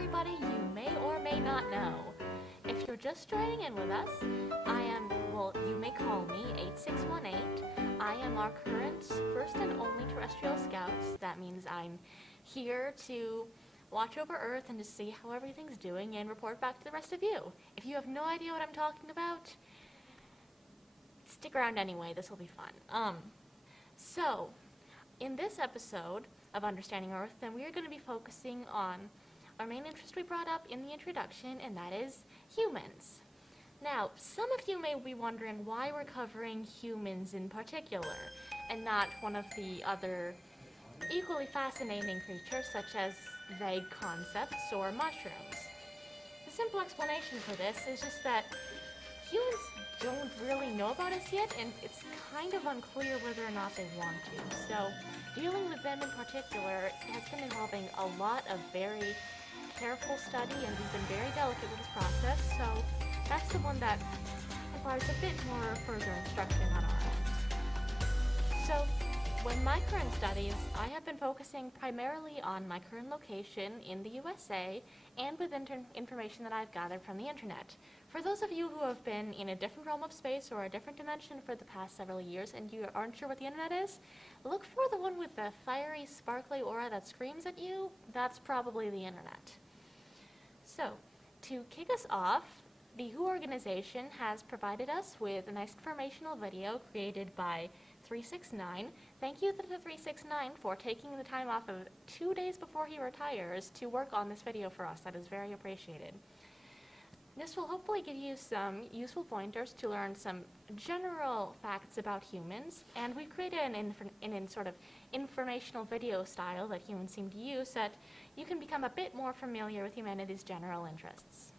everybody you may or may not know. If you're just joining in with us, you may call me 8618. I am our current first and only terrestrial scouts. That means I'm here to watch over Earth and to see how everything's doing and report back to the rest of you. If you have no idea what I'm talking about, stick around anyway, this will be fun. So, in this episode of Understanding Earth, then we are going to be focusing on our main interest we brought up in the introduction, and that is humans. Now, some of you may be wondering why we're covering humans in particular, and not one of the other equally fascinating creatures such as vague concepts or mushrooms. The simple explanation for this is just that humans don't really know about us yet, and it's kind of unclear whether or not they want to. So, dealing with them in particular has been involving a lot of very careful study, and we've been very delicate with this process, so that's the one that requires a bit more further instruction on our end. So, with my current studies, I have been focusing primarily on my current location in the USA and with information that I've gathered from the internet. For those of you who have been in a different realm of space or a different dimension for the past several years and you aren't sure what the internet is, look for the one with the fiery, sparkly aura that screams at you. That's probably the internet. So, to kick us off, the WHO organization has provided us with a nice informational video created by 369. Thank you to the 369 for taking the time off of 2 days before he retires to work on this video for us. That is very appreciated. This will hopefully give you some useful pointers to learn some general facts about humans, and we've created an sort of informational video style that humans seem to use so that you can become a bit more familiar with humanity's general interests.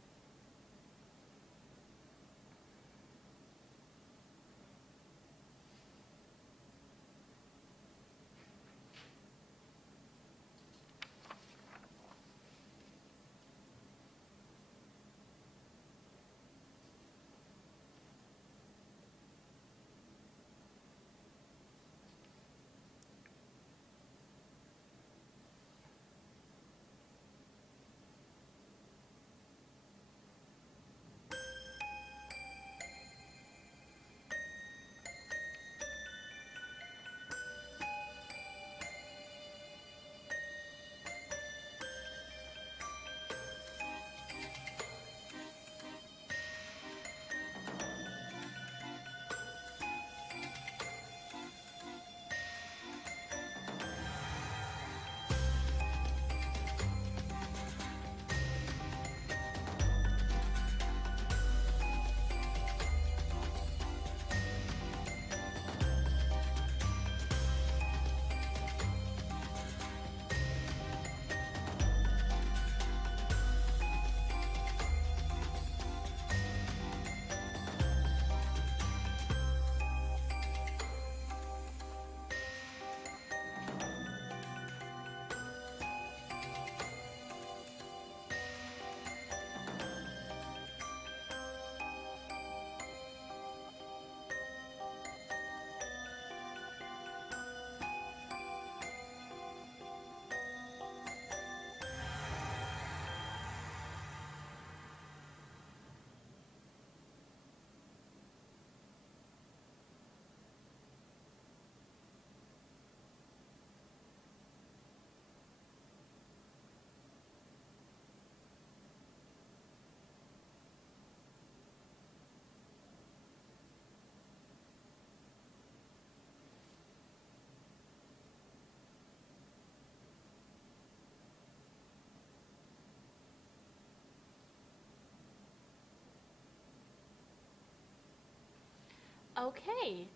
Okay,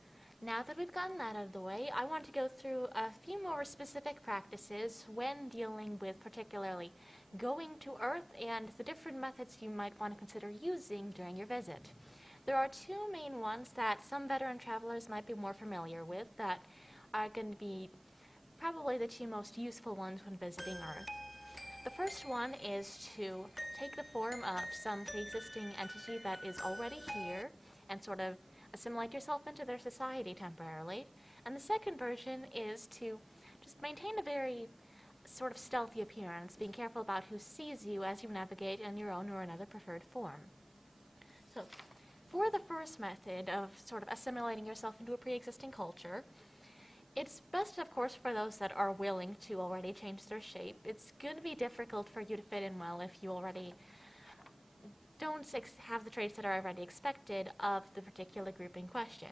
now that we've gotten that out of the way, I want to go through a few more specific practices when dealing with particularly going to Earth and the different methods you might want to consider using during your visit. There are two main ones that some veteran travelers might be more familiar with that are going to be probably the two most useful ones when visiting Earth. The first one is to take the form of some pre-existing entity that is already here and sort of assimilate yourself into their society temporarily. And the second version is to just maintain a very sort of stealthy appearance, being careful about who sees you as you navigate in your own or another preferred form. So, for the first method of sort of assimilating yourself into a pre-existing culture, it's best, of course, for those that are willing to already change their shape. It's going to be difficult for you to fit in well if you already don't have the traits that are already expected of the particular group in question.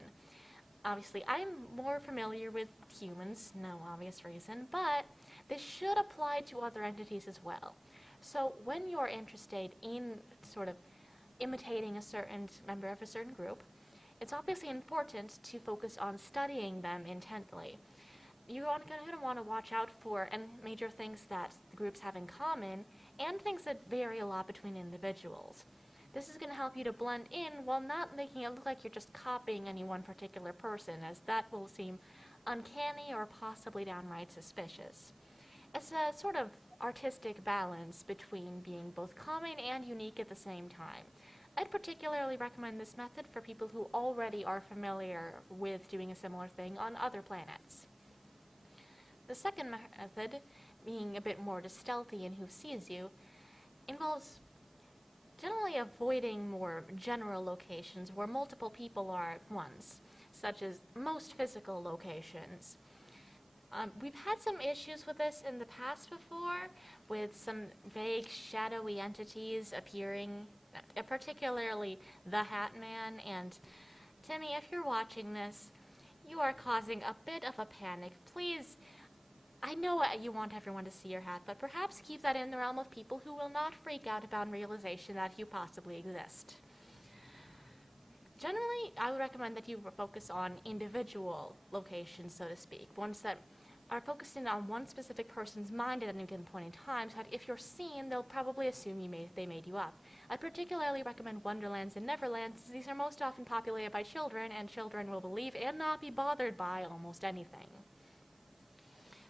Obviously, I'm more familiar with humans, no obvious reason, but this should apply to other entities as well. So when you're interested in sort of imitating a certain member of a certain group, it's obviously important to focus on studying them intently. You're going to want to watch out for major things that the groups have in common and things that vary a lot between individuals. This is going to help you to blend in while not making it look like you're just copying any one particular person, as that will seem uncanny or possibly downright suspicious. It's a sort of artistic balance between being both common and unique at the same time. I'd particularly recommend this method for people who already are familiar with doing a similar thing on other planets. The second method, being a bit more stealthy in who sees you, involves generally avoiding more general locations where multiple people are at once, such as most physical locations. We've had some issues with this in the past before, with some vague, shadowy entities appearing, particularly the Hat Man. And Timmy, if you're watching this, you are causing a bit of a panic. Please, I know you want everyone to see your hat, but perhaps keep that in the realm of people who will not freak out upon realization that you possibly exist. Generally, I would recommend that you focus on individual locations, so to speak, ones that are focusing on one specific person's mind at any given point in time, so that if you're seen, they'll probably assume they made you up. I particularly recommend Wonderlands and Neverlands, as these are most often populated by children, and children will believe and not be bothered by almost anything.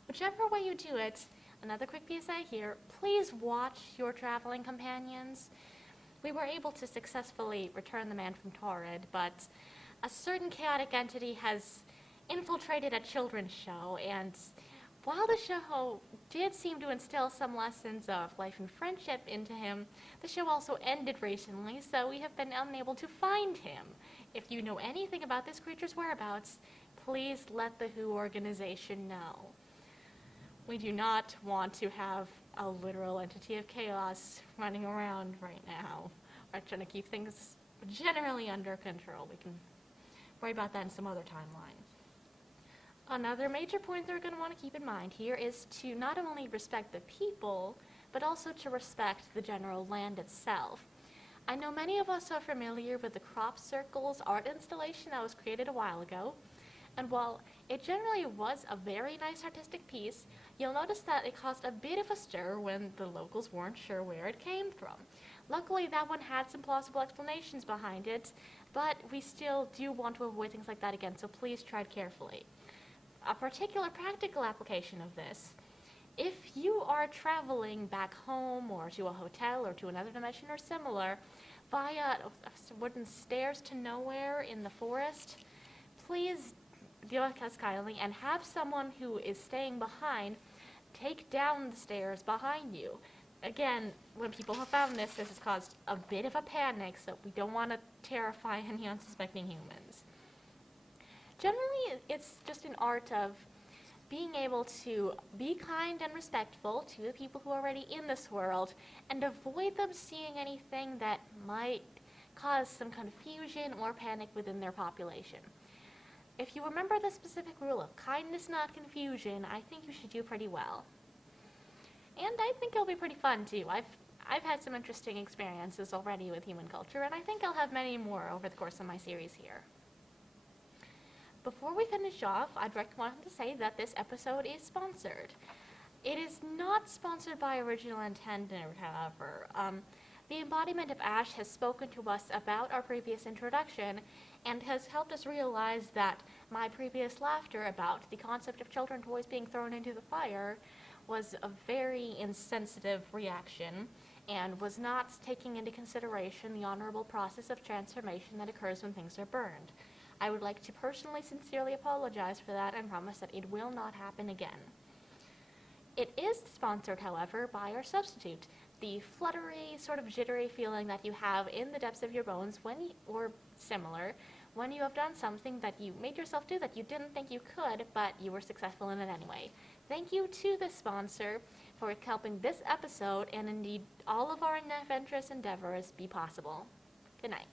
Whichever way you do it, another quick PSA here, please watch your traveling companions. We were able to successfully return the man from Torrid, but a certain chaotic entity has infiltrated a children's show, and while the show did seem to instill some lessons of life and friendship into him, the show also ended recently, so we have been unable to find him. If you know anything about this creature's whereabouts, please let the WHO organization know. We do not want to have a literal entity of chaos running around right now. We're trying to keep things generally under control. We can worry about that in some other timeline. Another major point that we're going to want to keep in mind here is to not only respect the people, but also to respect the general land itself. I know many of us are familiar with the Crop Circles art installation that was created a while ago, and while it generally was a very nice artistic piece, you'll notice that it caused a bit of a stir when the locals weren't sure where it came from. Luckily, that one had some plausible explanations behind it, but we still do want to avoid things like that again, so please tread carefully. A particular practical application of this: if you are traveling back home or to a hotel or to another dimension or similar via wooden stairs to nowhere in the forest, please deal with us kindly and have someone who is staying behind take down the stairs behind you. Again, when people have found this has caused a bit of a panic, so we don't want to terrify any unsuspecting humans. Generally, it's just an art of being able to be kind and respectful to the people who are already in this world and avoid them seeing anything that might cause some confusion or panic within their population. If you remember the specific rule of kindness, not confusion, I think you should do pretty well. And I think it'll be pretty fun, too. I've had some interesting experiences already with human culture, and I think I'll have many more over the course of my series here. Before we finish off, I'd want to say that this episode is sponsored. It is not sponsored by original intent, however. The embodiment of Ash has spoken to us about our previous introduction and has helped us realize that my previous laughter about the concept of children toys being thrown into the fire was a very insensitive reaction and was not taking into consideration the honorable process of transformation that occurs when things are burned. I would like to personally, sincerely apologize for that and promise that it will not happen again. It is sponsored, however, by our substitute, the fluttery, sort of jittery feeling that you have in the depths of your bones or similar, when you have done something that you made yourself do that you didn't think you could, but you were successful in it anyway. Thank you to the sponsor for helping this episode and indeed all of our adventurous endeavors be possible. Good night.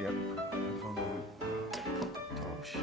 Yep. Headphones on. Oh, shit.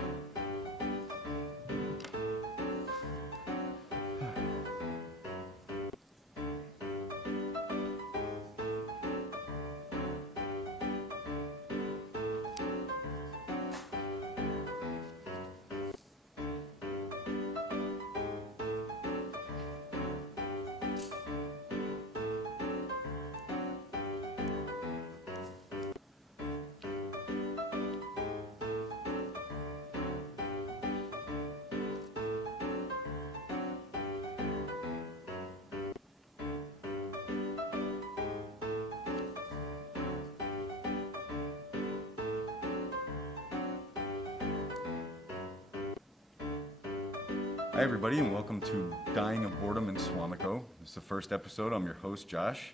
Hi, everybody, and welcome to Dying of Boredom in Swamico. This is the first episode. I'm your host, Josh.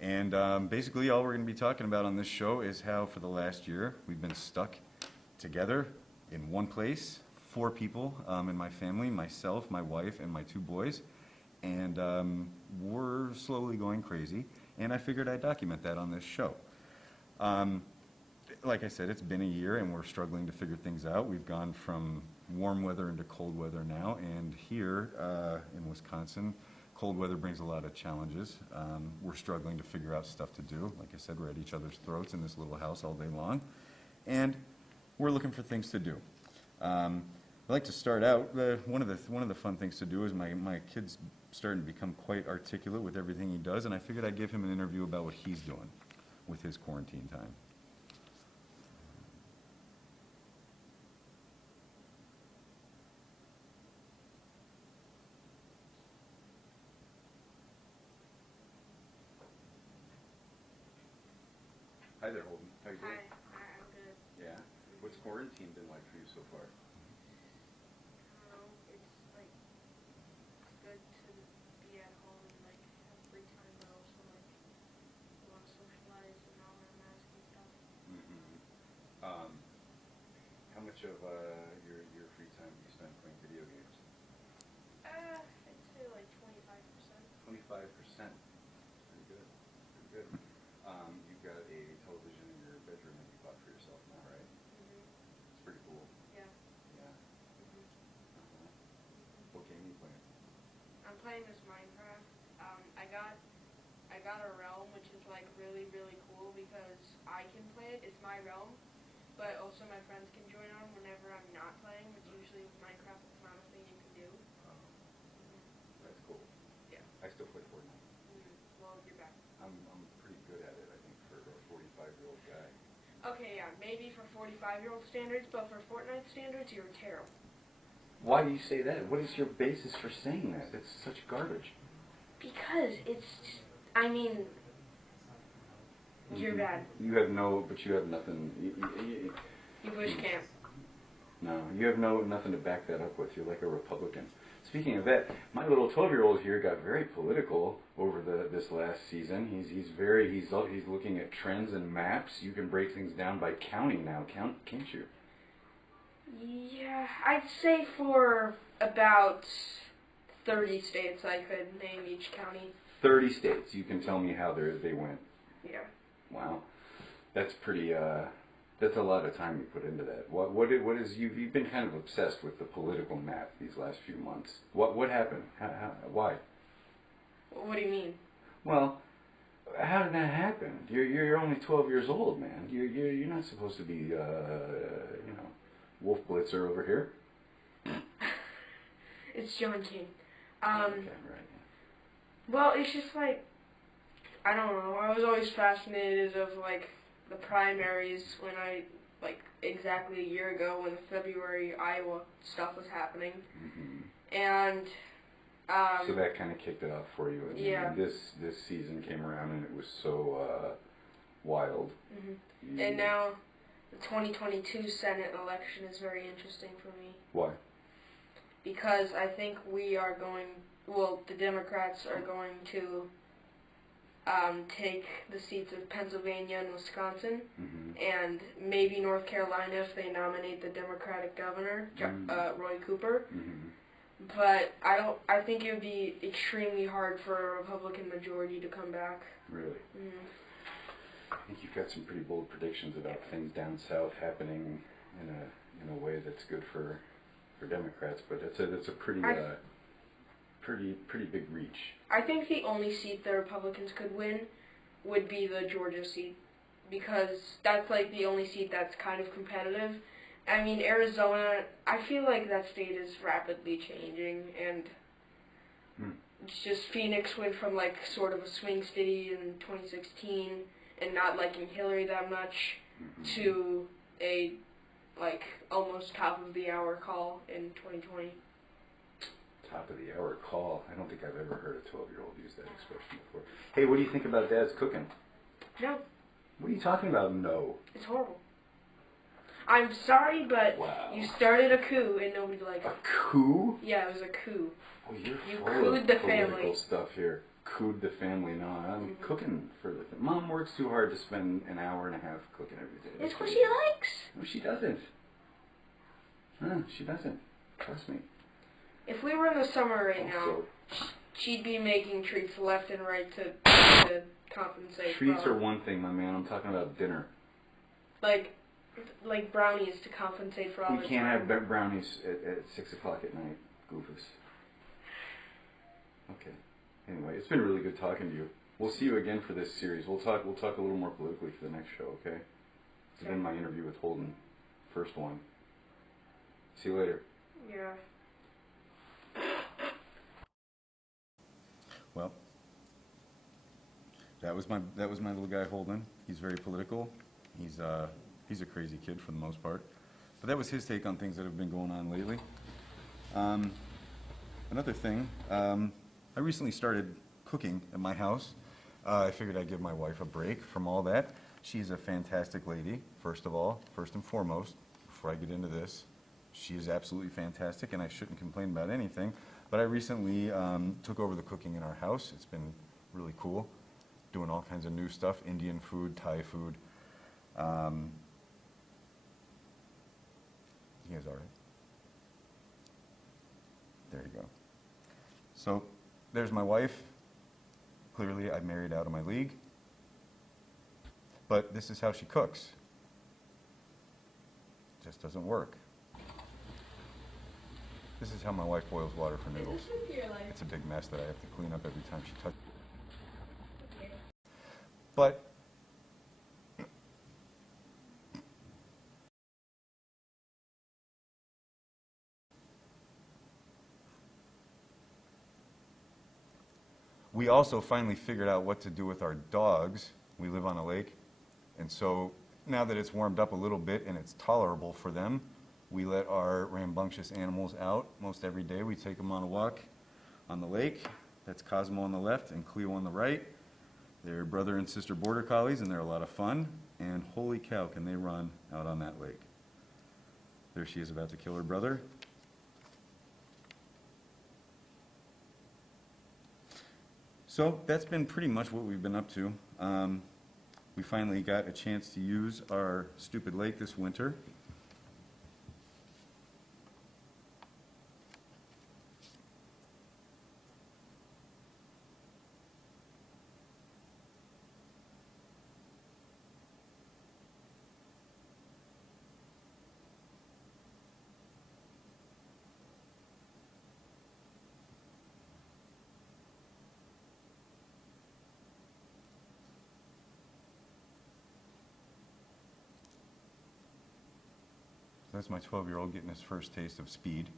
And basically, all we're going to be talking about on this show is how, for the last year, we've been stuck together in one place, 4 people in my family, myself, my wife, and my 2 boys. And we're slowly going crazy. And I figured I'd document that on this show. Like I said, it's been a year, and we're struggling to figure things out. We've gone from warm weather into cold weather now, and here in Wisconsin, cold weather brings a lot of challenges. We're struggling to figure out stuff to do. Like I said, we're at each other's throats in this little house all day long. And we're looking for things to do. I'd like to start out, one of the fun things to do is my kid's starting to become quite articulate with everything he does, and I figured I'd give him an interview about what he's doing with his quarantine time. Hi there, Holden. How you doing? Hi, I'm good. Yeah. What's quarantine been like for you so far? I don't know, it's like, it's good to be at home and like have free time, but also like, you want to socialize and not wear a mask and stuff. How much of your free time do you spend playing video games? I'd say like 25%. 25%. Pretty good. Pretty good. You've got a television in your bedroom that you bought for yourself now, right? It's pretty cool. Yeah. Yeah. Uh-huh. What game are you playing? I'm playing this Minecraft. I got a realm, which is like really, really cool because I can play it. It's my realm. But also my friends can join on whenever I'm not playing, which usually with Minecraft it's not a thing you can do. That's cool. Yeah. I still play Fortnite. Well, you're back. I'm pretty good at it, I think, for a 45-year-old guy. Okay, yeah, maybe for 45-year-old standards, but for Fortnite standards, you're terrible. Why do you say that? What is your basis for saying that? That's such garbage. Because it's, I mean, you're bad. You have nothing. You Bush camp. No, you have nothing to back that up with. You're like a Republican. Speaking of that, my little 12-year-old here got very political over this last season. He's looking at trends and maps. You can break things down by counting now, can't you? Yeah, I'd say for about 30 states I could name each county. 30 states. You can tell me how they went. Yeah. Wow, that's pretty. That's a lot of time you put into that. What is you've been kind of obsessed with the political map these last few months. What happened? Why? What do you mean? Well, how did that happen? You're only 12 years old, man. You're not supposed to be Wolf Blitzer over here. It's John King. Okay, right. Well, it's just like, I don't know, I was always fascinated of like the primaries when exactly a year ago when the February Iowa stuff was happening. And so that kind of kicked it off for you. And this season came around and it was so wild. And now the 2022 Senate election is very interesting for me. Why? Because I think the Democrats are going to take the seats of Pennsylvania and Wisconsin, and maybe North Carolina if they nominate the Democratic governor, Roy Cooper. But I think it would be extremely hard for a Republican majority to come back. Really? I think you've got some pretty bold predictions about things down south happening in a way that's good for Democrats, but it's a pretty big reach. I think the only seat the Republicans could win would be the Georgia seat, because that's like the only seat that's kind of competitive. I mean, Arizona, I feel like that state is rapidly changing, and it's just Phoenix went from like sort of a swing city in 2016 and not liking Hillary that much to a almost top of the hour call in 2020. Top of the hour call. I don't think I've ever heard a 12-year-old use that expression before. Hey, what do you think about Dad's cooking? No. What are you talking about? No. It's horrible. I'm sorry, but wow. You started a coup and nobody liked it. A coup? Yeah, it was a coup. Oh, you're You full cooed of the political family. stuff here. Cooed the family. No, I'm cooking for the Mom works too hard to spend an hour and a half cooking every day. It's what she likes. No, she doesn't. She doesn't. Trust me. If we were in the summer right now, Also, she'd be making treats left and right to compensate. treats for, are one thing, my man. I'm talking about dinner. like brownies to compensate for all We the can't time. have brownies at 6 o'clock at night, Goofus. Okay. Anyway, it's been really good talking to you. We'll see you again for this series. We'll talk a little more politically for the next show, okay? It's been my interview with Holden. First one. See you later. Yeah. Well, that was my little guy Holden. He's very political. He's a crazy kid for the most part. But that was his take on things that have been going on lately. Another thing, I recently started cooking at my house. I figured I'd give my wife a break from all that. She's a fantastic lady, first and foremost, before I get into this. She is absolutely fantastic, and I shouldn't complain about anything. But I recently took over the cooking in our house. It's been really cool, doing all kinds of new stuff, Indian food, Thai food. You guys all right? There you go. So there's my wife. Clearly, I married out of my league. But this is how she cooks. It just doesn't work. This is how my wife boils water for noodles. It's a big mess that I have to clean up every time she touches it. But we also finally figured out what to do with our dogs. We live on a lake, and so now that it's warmed up a little bit and it's tolerable for them, we let our rambunctious animals out most every day. We take them on a walk on the lake. That's Cosmo on the left and Cleo on the right. They're brother and sister border collies, and they're a lot of fun. And holy cow, can they run out on that lake. There she is about to kill her brother. So that's been pretty much what we've been up to. We finally got a chance to use our stupid lake this winter. That's my 12-year-old getting his first taste of speed.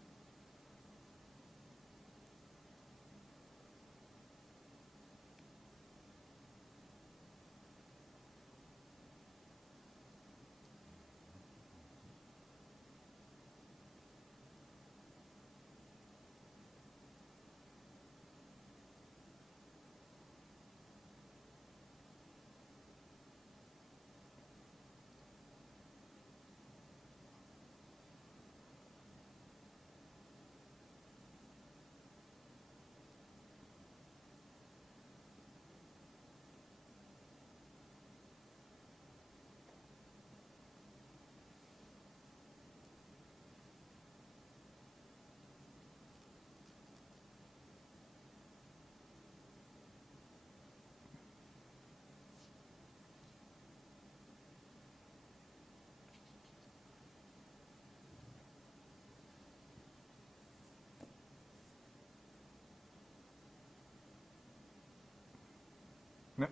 No.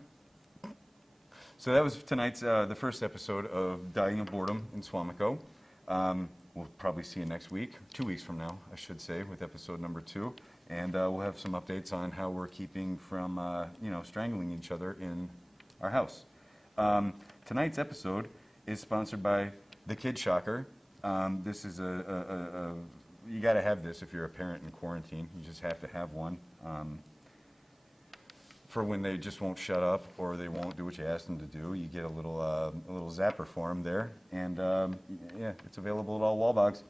So that was tonight's, the first episode of Dying of Boredom in Swamico. We'll probably see you next week, 2 weeks from now, I should say, with episode number 2. And we'll have some updates on how we're keeping from, strangling each other in our house. Tonight's episode is sponsored by The Kid Shocker. This is you got to have this if you're a parent in quarantine. You just have to have one. For when they just won't shut up or they won't do what you ask them to do, you get a little zapper for them there, and yeah, it's available at all Wallbogs.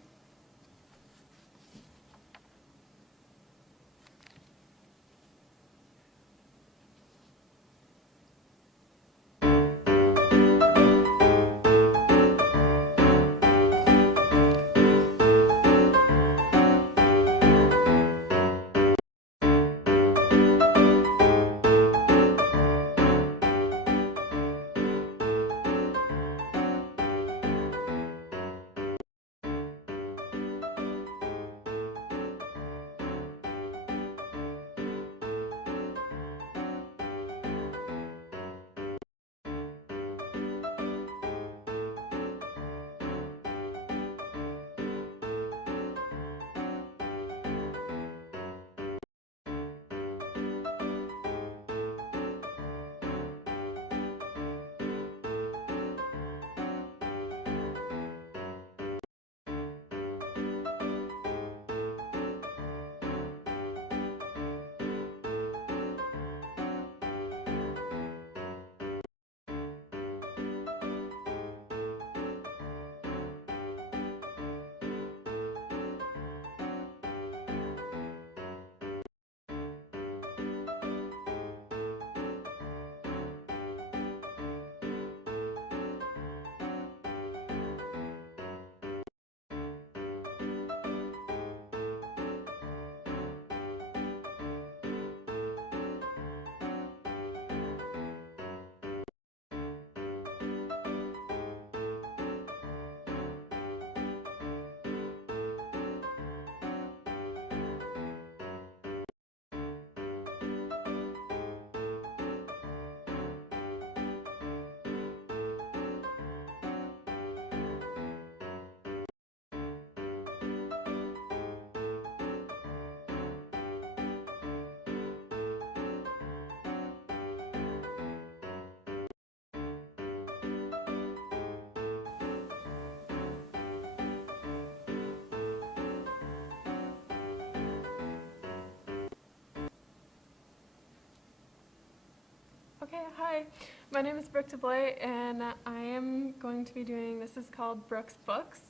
Okay, hi. My name is Brooke DeBlay, and I am going to be doing, this is called Brooke's Books.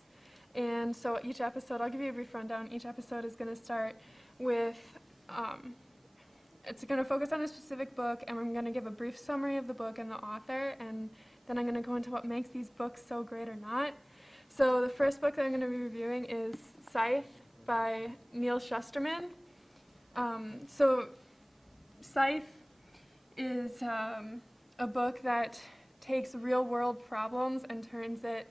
And so each episode, I'll give you a brief rundown. Each episode is going to start with, it's going to focus on a specific book, and I'm going to give a brief summary of the book and the author, and then I'm going to go into what makes these books so great or not. So the first book that I'm going to be reviewing is Scythe by Neal Shusterman. So Scythe is a book that takes real-world problems and turns it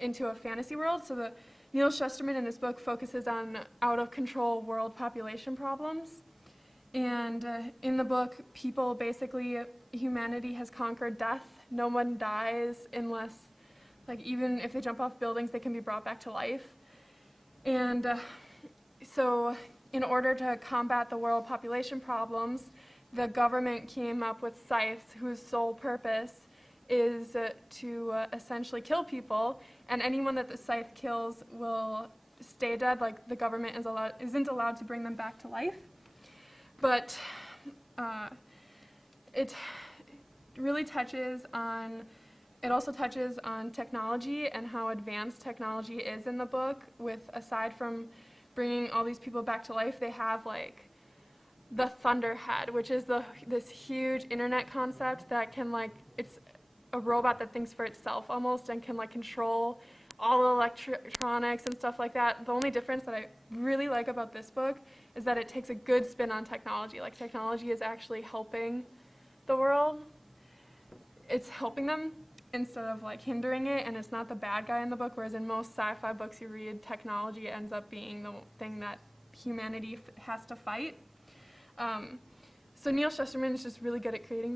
into a fantasy world. So Neal Shusterman in this book focuses on out-of-control world population problems. And in the book, people basically, humanity has conquered death. No one dies unless, like, even if they jump off buildings, they can be brought back to life. And so in order to combat the world population problems, the government came up with scythes whose sole purpose is to essentially kill people, and anyone that the scythe kills will stay dead. Like, the government isn't allowed to bring them back to life. But it really also touches on technology and how advanced technology is in the book. Aside from bringing all these people back to life, they have like the Thunderhead, which is this huge internet concept that can, like, it's a robot that thinks for itself almost and can, like, control all the electronics and stuff like that. The only difference that I really like about this book is that it takes a good spin on technology. Like, technology is actually helping the world. It's helping them instead of, like, hindering it, and it's not the bad guy in the book, whereas in most sci-fi books you read, technology ends up being the thing that humanity has to fight. So Neal Shusterman is just really good at creating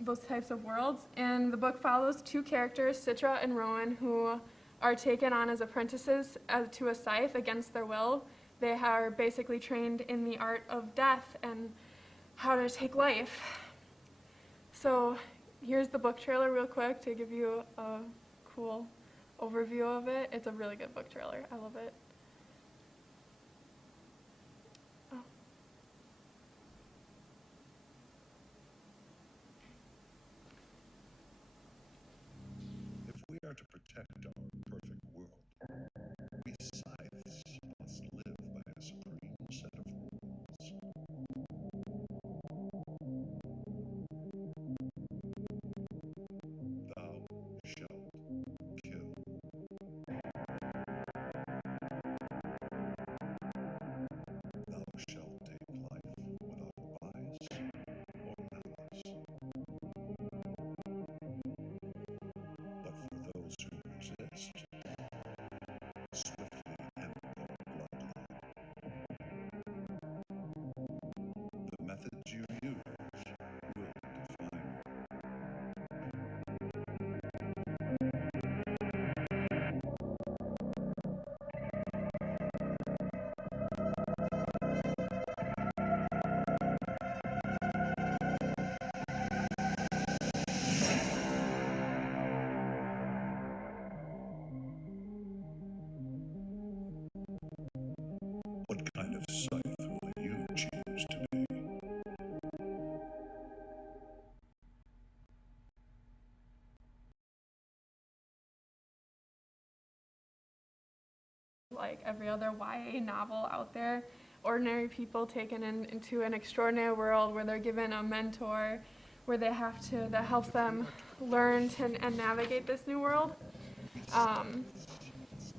those types of worlds. And the book follows two characters, Citra and Rowan, who are taken on as apprentices to a scythe against their will. They are basically trained in the art of death and how to take life. So here's the book trailer real quick to give you a cool overview of it. It's a really good book trailer. I love it. If we are to protect our perfect world, we scythes must live by a supreme set of rules. Thou shalt kill. Thou shalt take life without bias or malice. But for those who resist, swiftly end their bloodline. The methods you use will define you. What kind of scythe will you choose to be? Like every other YA novel out there, ordinary people taken into an extraordinary world where they're given a mentor, where that helps them learn and navigate this new world.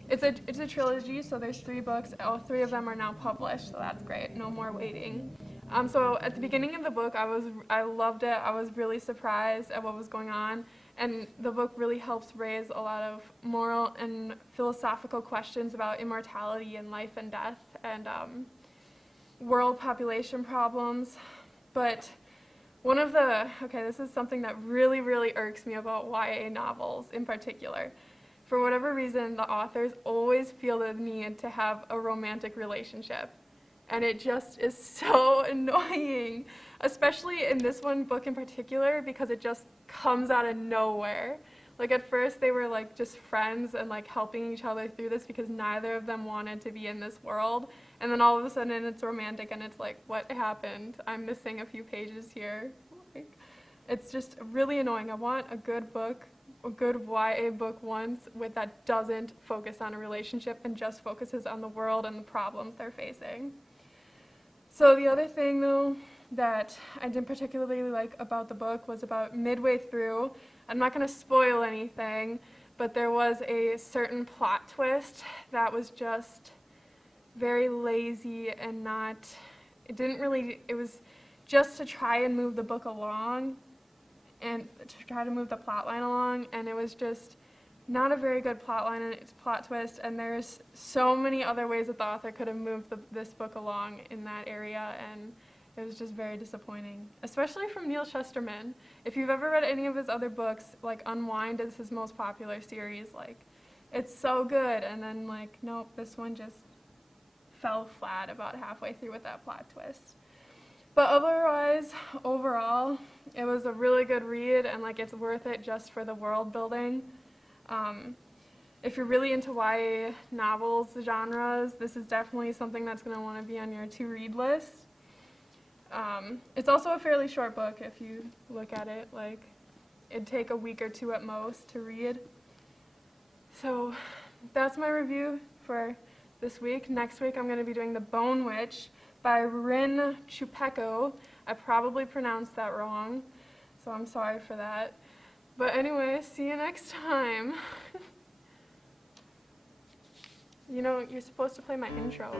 It's a trilogy, so there's 3 books. All 3 of them are now published, so that's great. No more waiting. So at the beginning of the book, I loved it. I was really surprised at what was going on, and the book really helps raise a lot of moral and philosophical questions about immortality and life and death and world population problems. But this is something that really, really irks me about YA novels in particular. For whatever reason, the authors always feel the need to have a romantic relationship. And it just is so annoying, especially in this one book in particular, because it just comes out of nowhere. Like, at first they were like just friends and like helping each other through this because neither of them wanted to be in this world. And then all of a sudden it's romantic and it's like, what happened? I'm missing a few pages here. Like, It's just really annoying. I want a good book, a good YA book once that doesn't focus on a relationship and just focuses on the world and the problems they're facing. So the other thing, though, that I didn't particularly like about the book was about midway through. I'm not going to spoil anything, but there was a certain plot twist that was just very lazy and it was just to try and move the book along and to try to move the plot line along, and it was just not a very good plot line and its plot twist, and there's so many other ways that the author could have moved this book along in that area, and it was just very disappointing, especially from Neal Shusterman. If you've ever read any of his other books, like Unwind is his most popular series, like, it's so good, and then, like, nope, this one just fell flat about halfway through with that plot twist. But otherwise, overall, it was a really good read, and, like, it's worth it just for the world building. If you're really into YA novels genres, this is definitely something that's going to want to be on your to-read list. It's also a fairly short book if you look at it. Like, it'd take a week or two at most to read. So that's my review for this week. Next week I'm going to be doing The Bone Witch by Rin Chupeco. I probably pronounced that wrong, so I'm sorry for that. But anyway, see you next time. You know, you're supposed to play my intro.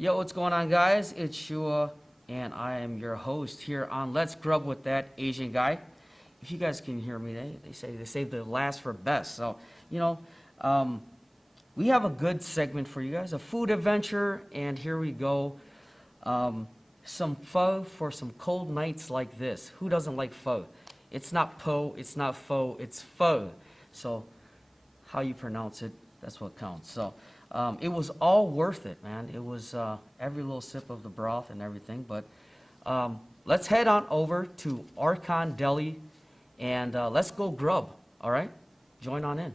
Yo, what's going on, guys? It's Shua, and I am your host here on Let's Grub with That Asian Guy. If you guys can hear me, they say the last for best. So, we have a good segment for you guys, a food adventure, and here we go. Some pho for some cold nights like this. Who doesn't like pho? It's not po, it's not pho, it's pho. So, how you pronounce it, that's what counts. So, it was all worth it, man. It was every little sip of the broth and everything. But let's head on over to Arkan Deli and let's go grub, all right? Join on in.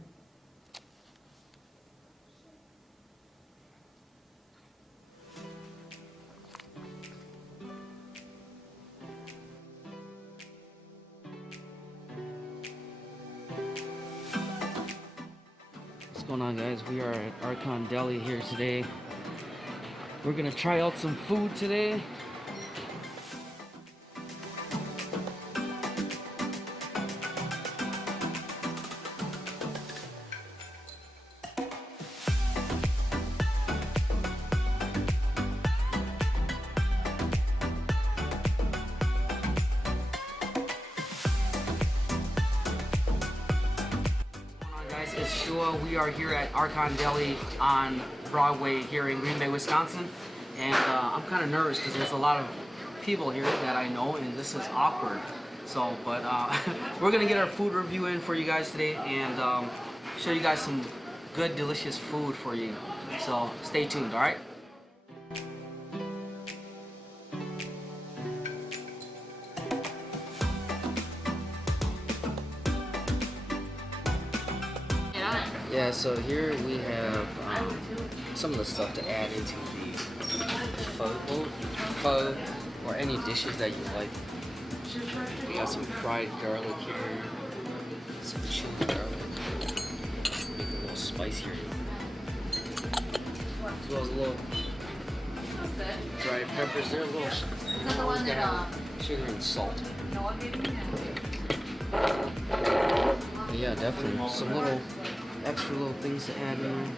What's going on, guys? We are at Arkan Deli here today. We're gonna try out some food today. It's Shua. We are here at Arkan Deli on Broadway here in Green Bay, Wisconsin. And I'm kind of nervous because there's a lot of people here that I know and this is awkward. So, but we're going to get our food review in for you guys today and show you guys some good, delicious food for you. So stay tuned, all right? Yeah, so here we have some of the stuff to add into the pho or any dishes that you like. We got some fried garlic here, some chili garlic, make it a little spicier, as well as a little dried peppers. They're a little sugar and salt. But yeah, definitely some little extra little things to add in.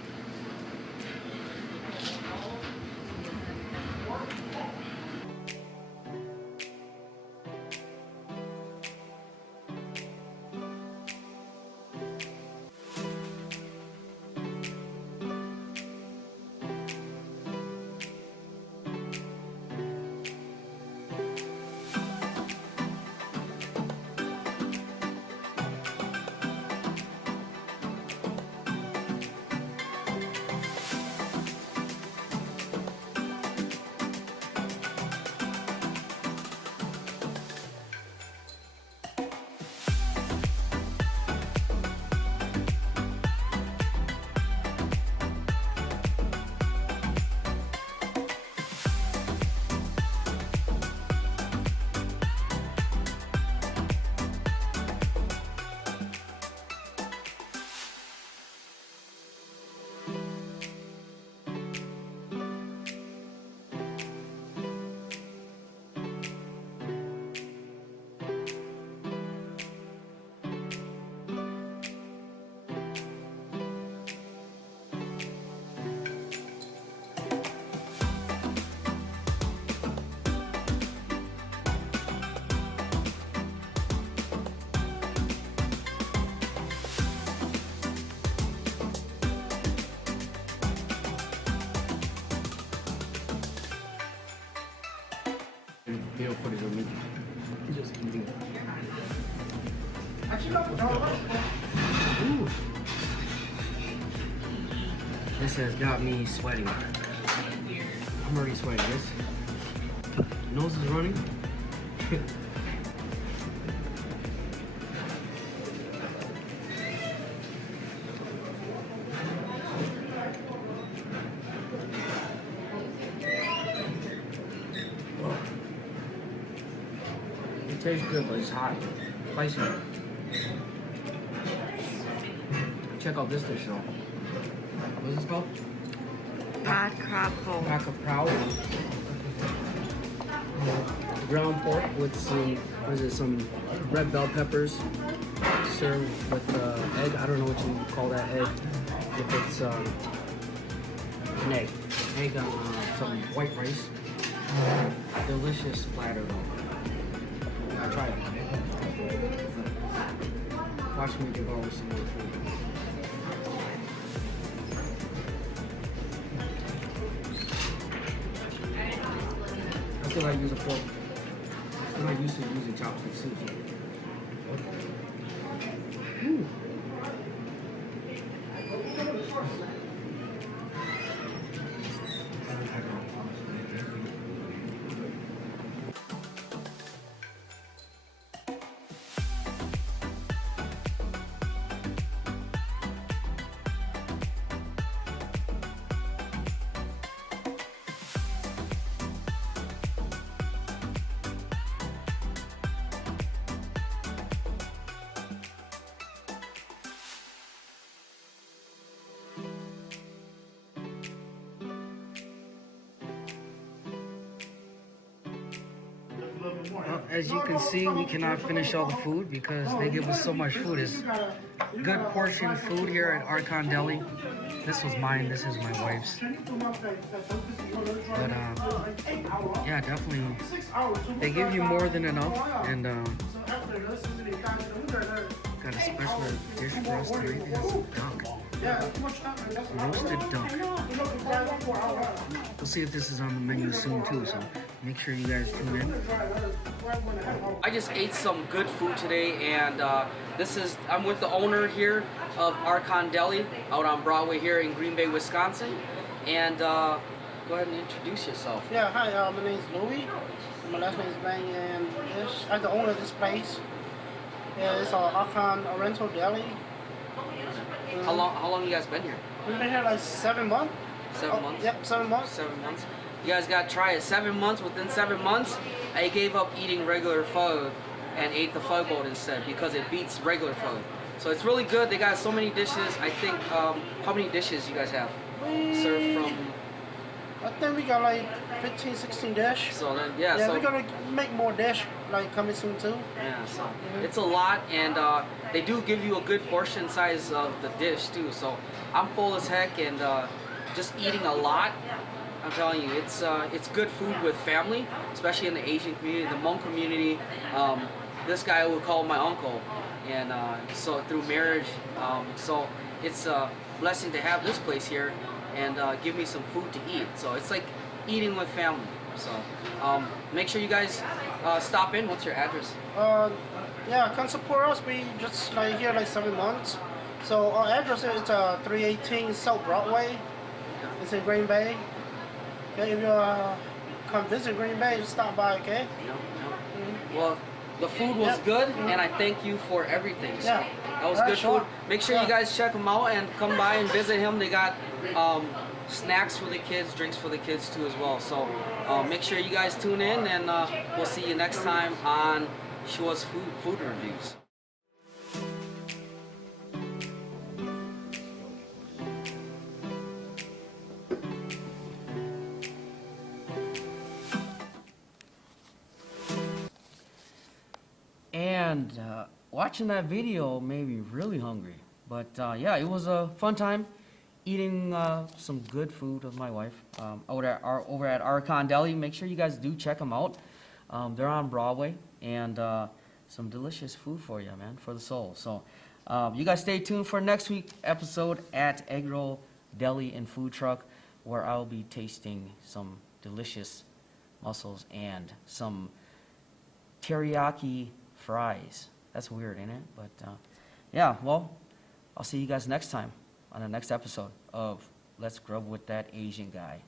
Video footage of me just eating. Ooh. This has got me sweating. I'm already sweating. This nose is running. It tastes good, but it's hot. Spicy. Check out this dish though. What's this called? Pad crab bowl. Pack of prowl. Ground pork with some red bell peppers served with egg. I don't know what you call that egg. If it's an egg. Egg on some white rice. Delicious platter though. I'll try it. Watch me devour some more food. I still like use a fork. I'm not used to using chopsticks too. Ooh. Well, as you can see, we cannot finish all the food because they give us so much food. It's good portion food here at Archon Deli. This was mine, this is my wife's. But yeah, definitely, they give you more than enough, and got a special dish for us tonight. It's duck. Roasted duck. We'll see if this is on the menu soon too, so make sure you guys tune in. I just ate some good food today, and I'm with the owner here of Archon Deli out on Broadway here in Green Bay, Wisconsin. And go ahead and introduce yourself. Yeah, hi, my name is Louis. My last name is Bang, and I'm the owner of this place. Yeah, it's Archon Oriental Deli. How long you guys been here? We've been here like 7 months. 7 months? Yep, 7 months. 7 months. You guys got to try it. 7 months. Within 7 months, I gave up eating regular pho and ate the pho boat instead because it beats regular pho. So it's really good. They got so many dishes. I think, how many dishes you guys have? Served from... I think we got like 15, 16 dish. So then, yeah. Yeah, So we're gonna make more dish like coming soon too. yeah, so it's a lot, and they do give you a good portion size of the dish too. So I'm full as heck, and just eating a lot. I'm telling you, it's good food with family, especially in the Asian community, the Hmong community. This guy I would call my uncle, and so through marriage. So it's a blessing to have this place here and give me some food to eat. So it's like eating with family. So make sure you guys stop in. What's your address? Yeah, come support us. We just like here like 7 months. So our address is 318 South Broadway. It's in Green Bay. Okay, if you come visit Green Bay, just stop by, okay? Yep. Well, the food was good, and I thank you for everything. So that was good sure. food. Make sure you guys check them out and come by and visit him. They got snacks for the kids, drinks for the kids too as well. So make sure you guys tune in, and we'll see you next time on Shua's Food Reviews. And watching that video made me really hungry. But yeah, it was a fun time eating some good food with my wife over at Archon Deli. Make sure you guys do check them out. They're on Broadway, and some delicious food for you, man, for the soul. So you guys stay tuned for next week's episode at Egg Roll Deli and Food Truck, where I'll be tasting some delicious mussels and some teriyaki fries. That's weird, ain't it? But yeah, well, I'll see you guys next time on the next episode of Let's Grub with That Asian Guy.